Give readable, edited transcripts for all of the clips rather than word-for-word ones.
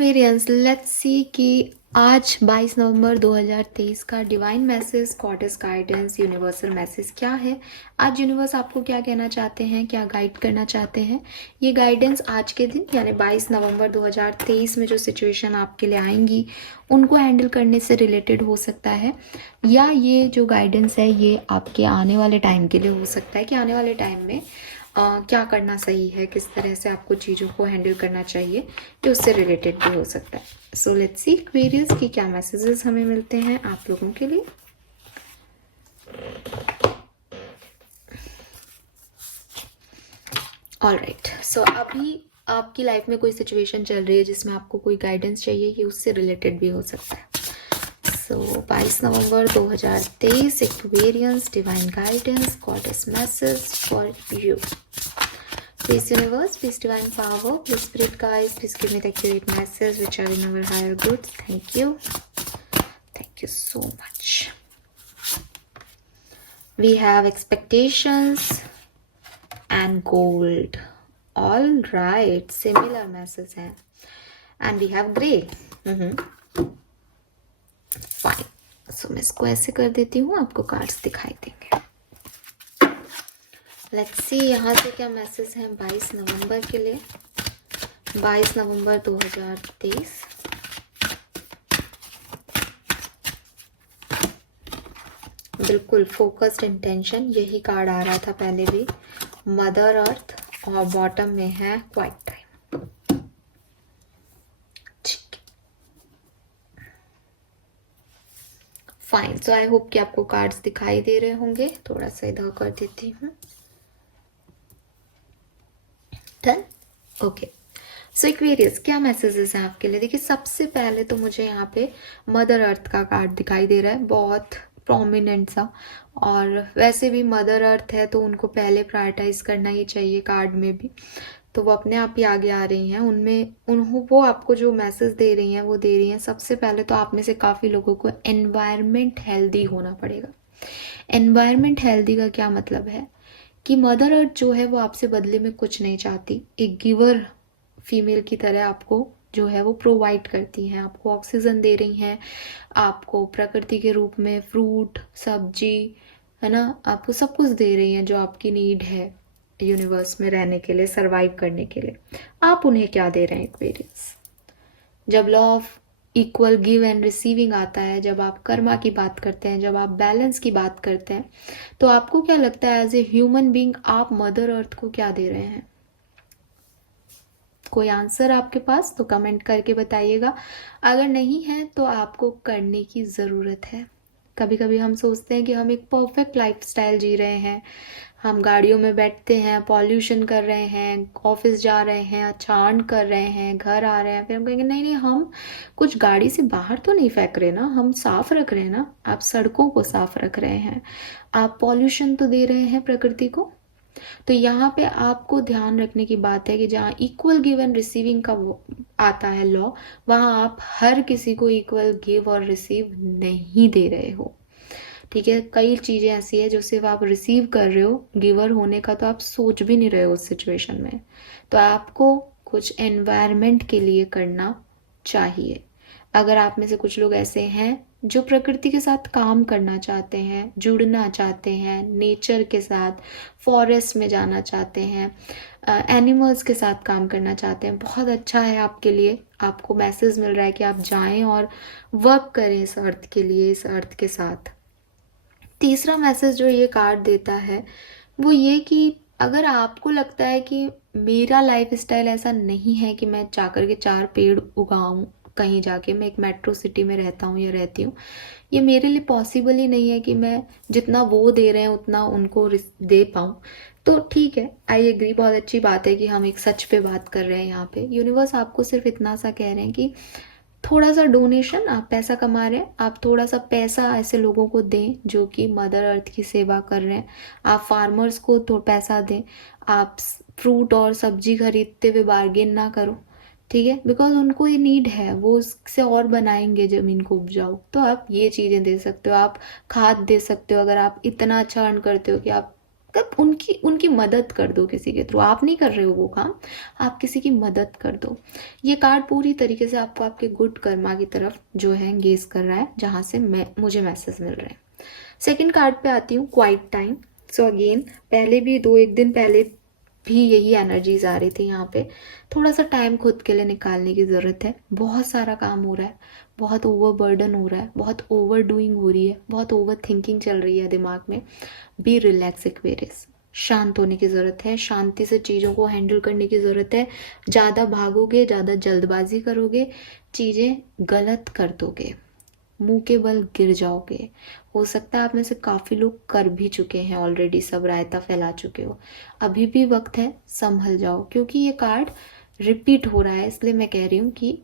Aquarians, let's see कि आज 22 नवंबर 2023 का divine message, goddess guidance, universal message क्या है। आज यूनिवर्स आपको क्या कहना चाहते हैं, क्या गाइड करना चाहते हैं। ये गाइडेंस आज के दिन यानी 22 नवंबर 2023 में जो सिचुएशन आपके लिए आएंगी उनको हैंडल करने से रिलेटेड हो सकता है, या ये जो गाइडेंस है ये आपके आने वाले टाइम के लिए हो सकता है कि आने वाले टाइम में क्या करना सही है, किस तरह से आपको चीज़ों को हैंडल करना चाहिए, कि उससे रिलेटेड भी हो सकता है। सो लेट्स सी एक्वेरियस की क्या मैसेजेस हमें मिलते हैं आप लोगों के लिए। ऑलराइट, सो अभी आपकी लाइफ में कोई सिचुएशन चल रही है जिसमें आपको कोई गाइडेंस चाहिए, ये उससे रिलेटेड भी हो सकता है। सो 22 नवंबर 2023 Aquarians, divine guidance, goddess message for you. Please universe, please divine power, please spirit guides, please give me the accurate message which are in our higher goods. Thank you. Thank you so much. We have expectations and gold. All right, similar message hai. And we have grey. Fine. So मैं इसको ऐसे कर देती हूँ, आपको cards दिखाई देंगे। Let's see यहाँ से क्या मैसेज है 22 नवंबर के लिए। 22 नवंबर 2023। बिल्कुल फोकस्ड इंटेंशन, यही कार्ड आ रहा था पहले भी। मदर अर्थ और बॉटम में है क्वाइट टाइम। ठीक, फाइन। सो आई होप कि आपको कार्ड्स दिखाई दे रहे होंगे। थोड़ा सा इधर कर देती हूँ। Done, okay. सो एक्वेरियस, क्या मैसेजेस हैं आपके लिए। देखिए, सबसे पहले तो मुझे यहाँ पे मदर अर्थ का कार्ड दिखाई दे रहा है, बहुत प्रोमिनेंट सा। और वैसे भी मदर अर्थ है तो उनको पहले प्रायोरिटाइज करना ही चाहिए कार्ड में भी, तो वो अपने आप ही आगे आ रही हैं। वो आपको जो मैसेज दे रही हैं वो दे रही हैं। सबसे पहले तो आप में से काफ़ी लोगों को एनवायरनमेंट हेल्दी होना पड़ेगा। एनवायरनमेंट हेल्दी का क्या मतलब है कि मदर अर्थ जो है वो आपसे बदले में कुछ नहीं चाहती। एक गिवर फीमेल की तरह आपको जो है वो प्रोवाइड करती हैं, आपको ऑक्सीजन दे रही हैं, आपको प्रकृति के रूप में फ्रूट, सब्जी, है ना, आपको सब कुछ दे रही हैं जो आपकी नीड है यूनिवर्स में रहने के लिए, सरवाइव करने के लिए। आप उन्हें क्या दे रहे हैं एक्वेरियस। जब law of equal give and receiving आता है, जब आप कर्मा की बात करते हैं, जब आप बैलेंस की बात करते हैं, तो आपको क्या लगता है एज ए ह्यूमन बीइंग आप मदर अर्थ को क्या दे रहे हैं। कोई आंसर आपके पास तो कमेंट करके बताइएगा। अगर नहीं है तो आपको करने की ज़रूरत है। कभी कभी हम सोचते हैं कि हम एक परफेक्ट लाइफस्टाइल जी रहे हैं, हम गाड़ियों में बैठते हैं, पॉल्यूशन कर रहे हैं, ऑफिस जा रहे हैं, अच्छा अर्न कर रहे हैं, घर आ रहे हैं, फिर हम कहेंगे नहीं नहीं, हम कुछ गाड़ी से बाहर तो नहीं फेंक रहे ना, हम साफ रख रहे हैं ना। आप सड़कों को साफ रख रहे हैं, आप पॉल्यूशन तो दे रहे हैं प्रकृति को। तो यहाँ पे आपको ध्यान रखने की बात है कि जहाँ इक्वल गिव एंड रिसीविंग का वो आता है लॉ, वहाँ आप हर किसी को इक्वल गिव और रिसीव नहीं दे रहे हो। ठीक है, कई चीज़ें ऐसी है जो सिर्फ आप रिसीव कर रहे हो, गिवर होने का तो आप सोच भी नहीं रहे हो उस सिचुएशन में। तो आपको कुछ एनवायरनमेंट के लिए करना चाहिए। अगर आप में से कुछ लोग ऐसे हैं जो प्रकृति के साथ काम करना चाहते हैं, जुड़ना चाहते हैं नेचर के साथ, फॉरेस्ट में जाना चाहते हैं, एनिमल्स के साथ काम करना चाहते हैं, बहुत अच्छा है आपके लिए। आपको मैसेज मिल रहा है कि आप जाएं और वर्क करें इस अर्थ के लिए, इस अर्थ के साथ। तीसरा मैसेज जो ये कार्ड देता है वो ये कि अगर आपको लगता है कि मेरा लाइफ स्टाइल ऐसा नहीं है कि मैं जाकर के 4 पेड़ उगाऊं कहीं जाके, मैं एक मेट्रो सिटी में रहता हूँ या रहती हूँ, ये मेरे लिए पॉसिबल ही नहीं है कि मैं जितना वो दे रहे हैं उतना उनको दे पाऊँ, तो ठीक है, आई एग्री, बहुत अच्छी बात है कि हम एक सच पे बात कर रहे हैं यहाँ पे। यूनिवर्स आपको सिर्फ इतना सा कह रहे हैं कि थोड़ा सा डोनेशन, आप पैसा कमा रहे हैं, आप थोड़ा सा पैसा ऐसे लोगों को दें जो कि मदर अर्थ की सेवा कर रहे हैं। आप फार्मर्स को तो पैसा दें, आप फ्रूट और सब्जी खरीदते हुए बार्गेन ना करो, ठीक है, बिकॉज उनको ये नीड है, वो उससे और बनाएंगे ज़मीन को उपजाऊ। तो आप ये चीज़ें दे सकते हो, आप खाद दे सकते हो। अगर आप इतना अच्छा अर्न करते हो कि आप कब उनकी उनकी मदद कर दो किसी के थ्रू, आप नहीं कर रहे हो वो काम, आप किसी की मदद कर दो। ये कार्ड पूरी तरीके से आपको आपके गुड कर्मा की तरफ जो है एंगेज कर रहा है, जहाँ से मुझे मैसेज मिल रहे हैं। सेकंड कार्ड पे आती हूँ, क्वाइट टाइम। सो अगेन पहले भी 1 दिन पहले भी यही एनर्जीज आ रही थी यहाँ पे। थोड़ा सा टाइम खुद के लिए निकालने की ज़रूरत है। बहुत सारा काम हो रहा है, बहुत ओवर बर्डन हो रहा है, बहुत ओवर डूइंग हो रही है, बहुत ओवर थिंकिंग चल रही है दिमाग में। बी रिलैक्स एक्वेरियस, शांत होने की ज़रूरत है, शांति से चीज़ों को हैंडल करने की ज़रूरत है। ज़्यादा भागोगे, ज़्यादा जल्दबाजी करोगे, चीज़ें गलत कर दोगे, मुंह के बल गिर जाओगे। हो सकता है आप में से काफ़ी लोग कर भी चुके हैं ऑलरेडी, सब रायता फैला चुके हो। अभी भी वक्त है, संभल जाओ, क्योंकि ये कार्ड रिपीट हो रहा है, इसलिए मैं कह रही हूँ कि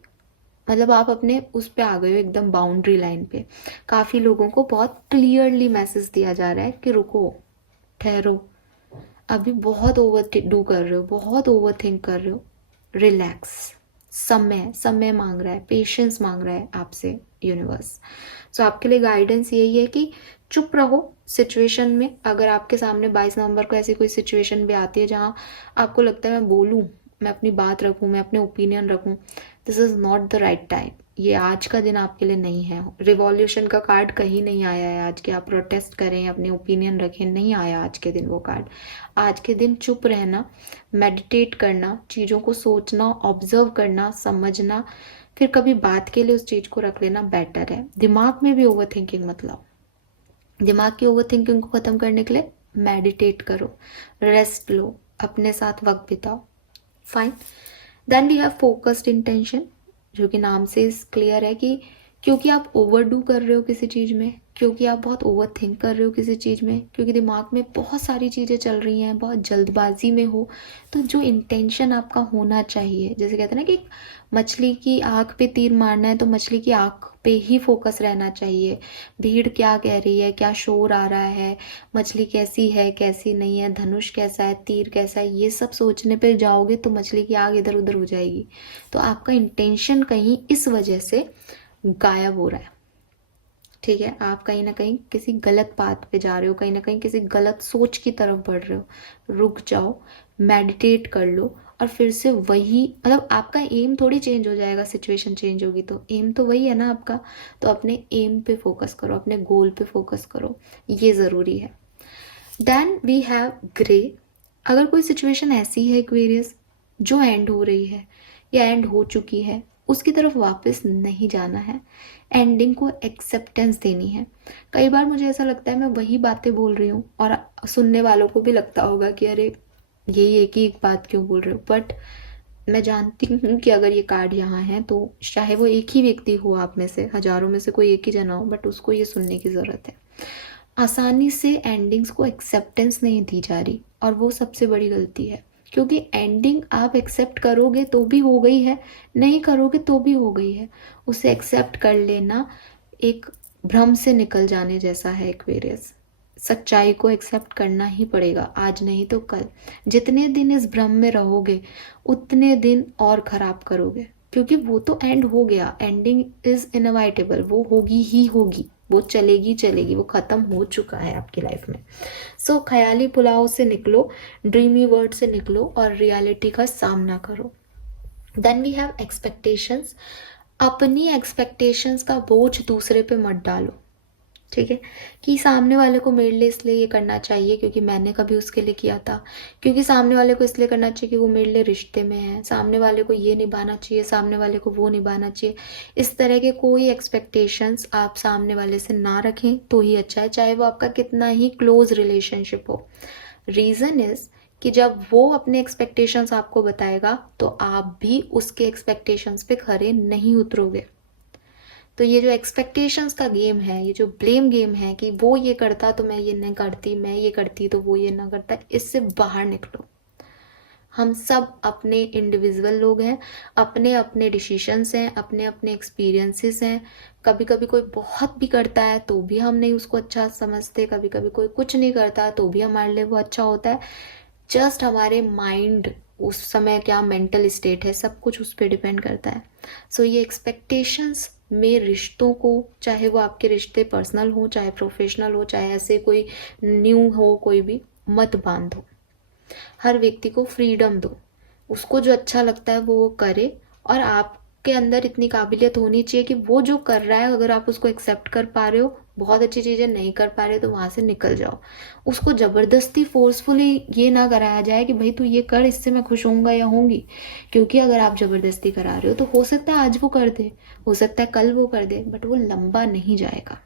मतलब आप अपने उस पे आ गए हो, एकदम बाउंड्री लाइन पे। काफ़ी लोगों को बहुत क्लियरली मैसेज दिया जा रहा है कि रुको, ठहरो, अभी बहुत ओवर डू कर रहे हो, बहुत ओवर थिंक कर रहे हो, रिलैक्स। समय मांग रहा है, पेशेंस मांग रहा है आपसे यूनिवर्स। सो आपके लिए गाइडेंस यही है कि चुप रहो सिचुएशन में। अगर आपके सामने 22 नवंबर को ऐसी कोई सिचुएशन भी आती है जहाँ आपको लगता है मैं बोलूँ, मैं अपनी बात रखूँ, मैं अपने ओपिनियन रखूँ, this is not the right time. ये आज का दिन आपके लिए नहीं है। रिवॉल्यूशन का कार्ड कहीं नहीं आया है आज के आप प्रोटेस्ट करें, अपने ओपिनियन रखें, नहीं आया आज के दिन वो कार्ड। आज के दिन चुप रहना, मेडिटेट करना, चीज़ों को सोचना, ऑब्जर्व करना, समझना, फिर कभी बात के लिए उस चीज़ को रख लेना बेटर है। दिमाग में भी ओवर थिंकिंग मत लाओ। दिमाग की ओवर थिंकिंग को ख़त्म करने के लिए मेडिटेट करो, रेस्ट लो, अपने साथ वक्त बिताओ। Fine. Then we have focused intention, जो कि नाम से क्लियर है कि क्योंकि आप ओवरडू कर रहे हो किसी चीज़ में, क्योंकि आप बहुत ओवर थिंक कर रहे हो किसी चीज़ में, क्योंकि दिमाग में बहुत सारी चीज़ें चल रही हैं, बहुत जल्दबाजी में हो, तो जो इंटेंशन आपका होना चाहिए, जैसे कहते हैं ना कि मछली की आँख पे तीर मारना है तो मछली की आँख पे ही फोकस रहना चाहिए। भीड़ क्या कह रही है, क्या शोर आ रहा है, मछली कैसी है कैसी नहीं है, धनुष कैसा है, तीर कैसा है, ये सब सोचने पे जाओगे तो मछली की आँख इधर उधर हो जाएगी। तो आपका इंटेंशन कहीं इस वजह से गायब हो रहा है। ठीक है, आप कहीं ना कहीं किसी गलत बात पे जा रहे हो, कहीं ना कहीं किसी गलत सोच की तरफ बढ़ रहे हो। रुक जाओ, मेडिटेट कर लो, और फिर से वही, मतलब आपका एम थोड़ी चेंज हो जाएगा, सिचुएशन चेंज होगी तो एम तो वही है ना आपका। तो अपने एम पे फोकस करो, अपने गोल पे फोकस करो, ये ज़रूरी है। Then we have grey. अगर कोई सिचुएशन ऐसी है एक्वेरियस जो एंड हो रही है या एंड हो चुकी है, उसकी तरफ वापस नहीं जाना है, एंडिंग को एक्सेप्टेंस देनी है। कई बार मुझे ऐसा लगता है मैं वही बातें बोल रही हूँ और सुनने वालों को भी लगता होगा कि अरे यही एक ही बात क्यों बोल रहे हो, बट मैं जानती हूँ कि अगर ये कार्ड यहाँ है तो चाहे वो एक ही व्यक्ति हो, आप में से हजारों में से कोई एक ही जना हो, बट उसको ये सुनने की ज़रूरत है। आसानी से एंडिंग्स को एक्सेप्टेंस नहीं दी जा रही, और वो सबसे बड़ी गलती है, क्योंकि एंडिंग आप एक्सेप्ट करोगे तो भी हो गई है, नहीं करोगे तो भी हो गई है। उसे एक्सेप्ट कर लेना एक भ्रम से निकल जाने जैसा है एक्वेरियस। सच्चाई को एक्सेप्ट करना ही पड़ेगा, आज नहीं तो कल। जितने दिन इस भ्रम में रहोगे उतने दिन और खराब करोगे, क्योंकि वो तो एंड हो गया, एंडिंग इज इनएविटेबल, वो होगी ही होगी, वो चलेगी चलेगी, वो ख़त्म हो चुका है आपकी लाइफ में। सो ख्याली पुलाव से निकलो, ड्रीमी वर्ड से निकलो और रियलिटी का सामना करो। Then we have expectations. अपनी एक्सपेक्टेशंस का बोझ दूसरे पे मत डालो। ठीक है, कि सामने वाले को मेरे लिए इसलिए ये करना चाहिए क्योंकि मैंने कभी उसके लिए किया था, क्योंकि सामने वाले को इसलिए करना चाहिए कि वो मेरे लिए रिश्ते में है, सामने वाले को ये निभाना चाहिए, सामने वाले को वो निभाना चाहिए। इस तरह के कोई एक्सपेक्टेशंस आप सामने वाले से ना रखें तो ही अच्छा है, चाहे वो आपका कितना ही क्लोज रिलेशनशिप हो। रीज़न इज़ कि जब वो अपने एक्सपेक्टेशंस आपको बताएगा तो आप भी उसके एक्सपेक्टेशंस पे खरे नहीं उतरोगे। तो ये जो एक्सपेक्टेशंस का गेम है, ये जो ब्लेम गेम है कि वो ये करता तो मैं ये नहीं करती, मैं ये करती तो वो ये ना करता, इससे बाहर निकलो। हम सब अपने इंडिविजुअल लोग हैं, अपने अपने डिसीशंस हैं, अपने अपने एक्सपीरियंसेस हैं। कभी कभी कोई बहुत भी करता है तो भी हम नहीं उसको अच्छा समझते, कभी कभी कोई कुछ नहीं करता तो भी हमारे लिए वो अच्छा होता है। जस्ट हमारे माइंड उस समय क्या मेंटल स्टेट है, सब कुछ उस पर डिपेंड करता है। सो ये एक्सपेक्टेशंस में रिश्तों को, चाहे वो आपके रिश्ते पर्सनल हो, चाहे प्रोफेशनल हो, चाहे ऐसे कोई न्यू हो कोई भी, मत बांधो। हर व्यक्ति को फ्रीडम दो, उसको जो अच्छा लगता है वो करे, और आपके अंदर इतनी काबिलियत होनी चाहिए कि वो जो कर रहा है अगर आप उसको एक्सेप्ट कर पा रहे हो, बहुत अच्छी चीज़ें नहीं कर पा रहे तो वहाँ से निकल जाओ। उसको ज़बरदस्ती फोर्सफुली ये ना कराया जाए कि भाई तू ये कर, इससे मैं खुश होऊंगा या होंगी, क्योंकि अगर आप ज़बरदस्ती करा रहे हो तो हो सकता है आज वो कर दे, हो सकता है कल वो कर दे, बट वो लंबा नहीं जाएगा।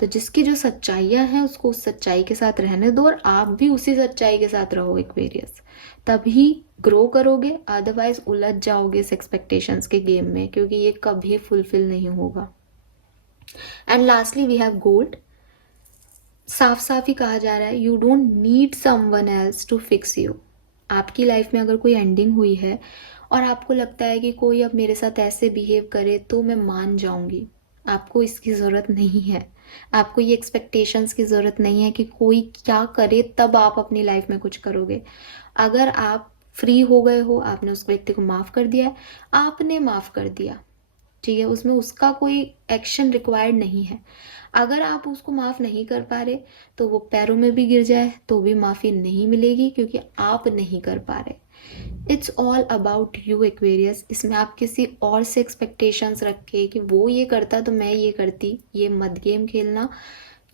तो जिसकी जो सच्चाइयाँ हैं उसको उस सच्चाई के साथ रहने दो, और आप भी उसी सच्चाई के साथ रहो एक्वेरियस, तभी ग्रो करोगे। अदरवाइज उलझ जाओगे इस एक्सपेक्टेशंस के गेम में, क्योंकि ये कभी फुलफिल नहीं होगा। And lastly we have gold. साफ साफ ही कहा जा रहा है, you don't need someone else to fix you. आपकी लाइफ में अगर कोई एंडिंग हुई है और आपको लगता है कि कोई अब मेरे साथ ऐसे बिहेव करे तो मैं मान जाऊंगी, आपको इसकी ज़रूरत नहीं है। आपको ये एक्सपेक्टेशंस की ज़रूरत नहीं है कि कोई क्या करे तब आप अपनी लाइफ में कुछ करोगे। अगर आप फ्री हो गए हो, आपने उस व्यक्ति को माफ़ कर दिया है, आपने माफ़ कर दिया, ठीक है, उसमें उसका कोई एक्शन रिक्वायर्ड नहीं है। अगर आप उसको माफ़ नहीं कर पा रहे तो वो पैरों में भी गिर जाए तो भी माफ़ी नहीं मिलेगी, क्योंकि आप नहीं कर पा रहे। It's all about you Aquarius. इसमें आप किसी और से एक्सपेक्टेशंस रख के कि वो ये करता तो मैं ये करती, ये मत गेम खेलना।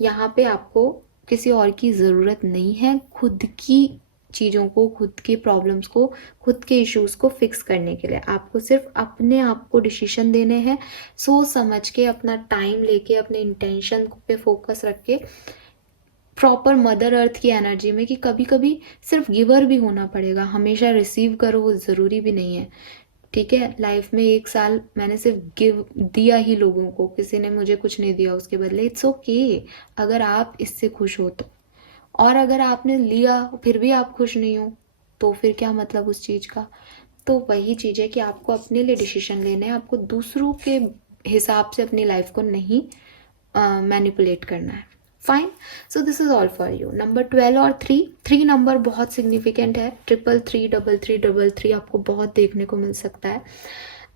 यहाँ पे आपको किसी और की ज़रूरत नहीं है। खुद की चीज़ों को, खुद की प्रॉब्लम्स को, खुद के इश्यूज़ को फिक्स करने के लिए आपको सिर्फ अपने आप को डिसीजन देने हैं, सोच समझ के, अपना टाइम लेके, अपने इंटेंशन पे फोकस रख के, प्रॉपर मदर अर्थ की एनर्जी में, कि कभी कभी सिर्फ गिवर भी होना पड़ेगा, हमेशा रिसीव करो वो ज़रूरी भी नहीं है। ठीक है, लाइफ में 1 साल मैंने सिर्फ गिव दिया ही लोगों को, किसी ने मुझे कुछ नहीं दिया उसके बदले, इट्स ओके अगर आप इससे खुश हो तो। और अगर आपने लिया फिर भी आप खुश नहीं हो तो फिर क्या मतलब उस चीज़ का। तो वही चीज़ है कि आपको अपने लिए डिसीजन लेने हैं, आपको दूसरों के हिसाब से अपनी लाइफ को नहीं मैनिपुलेट करना है। Fine, so this is all for you. Number 12 और 3 नंबर बहुत सिग्निफिकेंट है। 333, 3333 आपको बहुत देखने को मिल सकता है।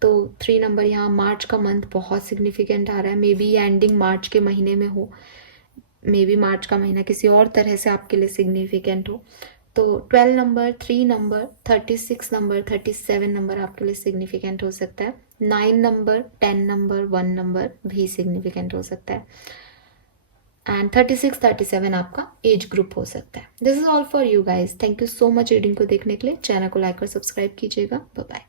तो 3 नंबर यहाँ मार्च का मंथ बहुत सिग्निफिकेंट आ रहा है। मे बी ये एंडिंग मार्च के महीने में हो, मे बी मार्च का महीना किसी और तरह से आपके लिए सिग्निफिकेंट हो। तो 12 नंबर, 3 नंबर, 36 नंबर, 37 नंबर आपके लिए सिग्निफिकेंट हो सकता है। 9 नंबर, 10 नंबर, 1 नंबर भी सिग्निफिकेंट हो सकता है। एंड 36, 37 आपका एज ग्रुप हो सकता है। This is all for you guys. Thank you so much reading को देखने के लिए। चैनल को लाइक और सब्सक्राइब कीजिएगा। Bye bye.